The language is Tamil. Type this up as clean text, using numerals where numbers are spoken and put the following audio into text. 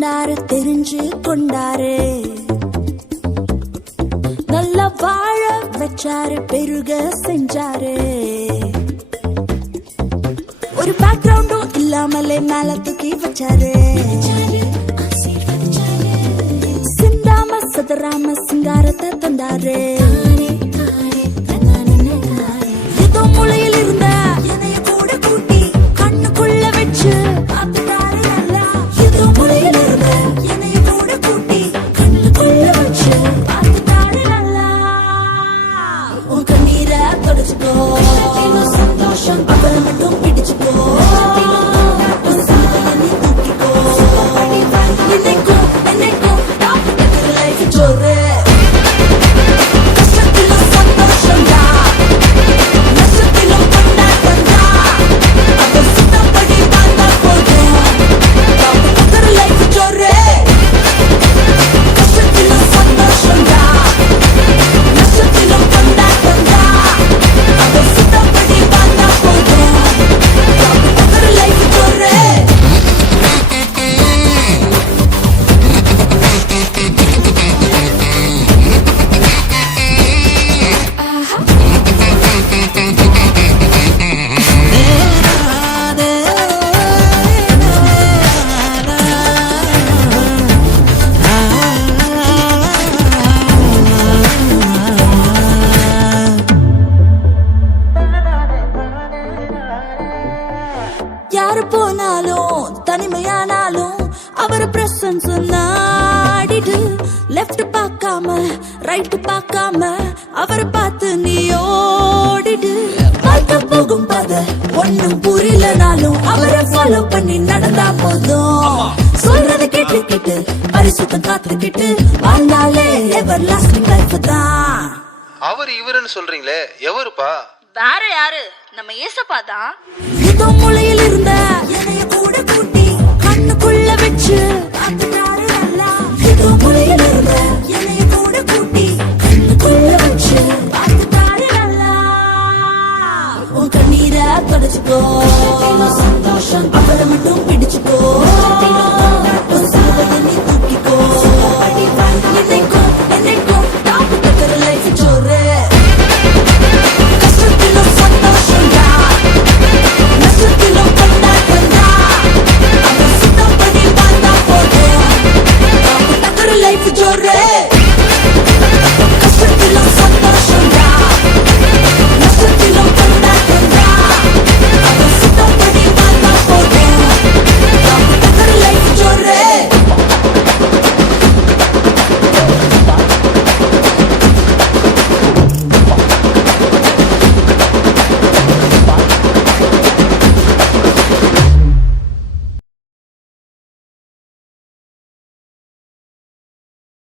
சொன்னாரு தெரிஞ்சு கொண்டாரு, நல்லா வாழ வச்சாரு, பெருக செஞ்சாரு. ஒரு பேக்ரவுண்டும் இல்லாமலே மேல தூக்கி வச்சாரு. சிந்தாம சதராம சிங்காரத்தை தந்தாரு. ஏதோ மூளையில் இருந்த என்னைய கூட கூட்டி கண்ணுக்குள்ள வச்சு பார்த்துட்டாரு நல்லா. ஏதோ மூளையில் இருந்த என்னைய கூட கூட்டி கண்ணுக்குள்ள வச்சு பார்த்துட்டாரு நல்லா. உன் கண்ணீரை தொடச்சுக்கோ, சந்தோஷம் அவளை மட்டும் பிடிச்சுக்கோ. யாரு போனாலும் தனிமையானாலும் அவர் பிரசன்ஸ் நாடிடு. லெஃப்ட் பார்க்காம ரைட் பார்க்காம அவரை பார்த்து நீ ஓடிடு. பார்க்க போகும் பாத ஒன்னும் புரியலனாலும் அவரை ஃபாலோ பண்ணி நடந்தா போதும். சொல்றத கேட்டு கேட்டு பரிசுத்தம் காத்துக்கிட்டு வாழ்ந்தாலே எவர் லாஸ்டிங் லைஃப் தான். அவர் இவருன்னு சொல்றீங்களே, எவருப்பா? வேற யாரு, நம்ம ஏசப்பா தான். ஏதோ மூளையில் இருந்த என்னைய கூட கூட்டி கண்ணுக்குள்ள வச்சு பார்த்துட்டாரு நல்லா. ஏதோ மூளையில் இருந்த என்னைய கூட கூட்டி கண்ணுக்குள்ள வச்சு பார்த்துட்டாரு நல்லா. உன் கண்ணீரை தொடச்சுக்கோ, சந்தோஷம் அவளை மட்டும்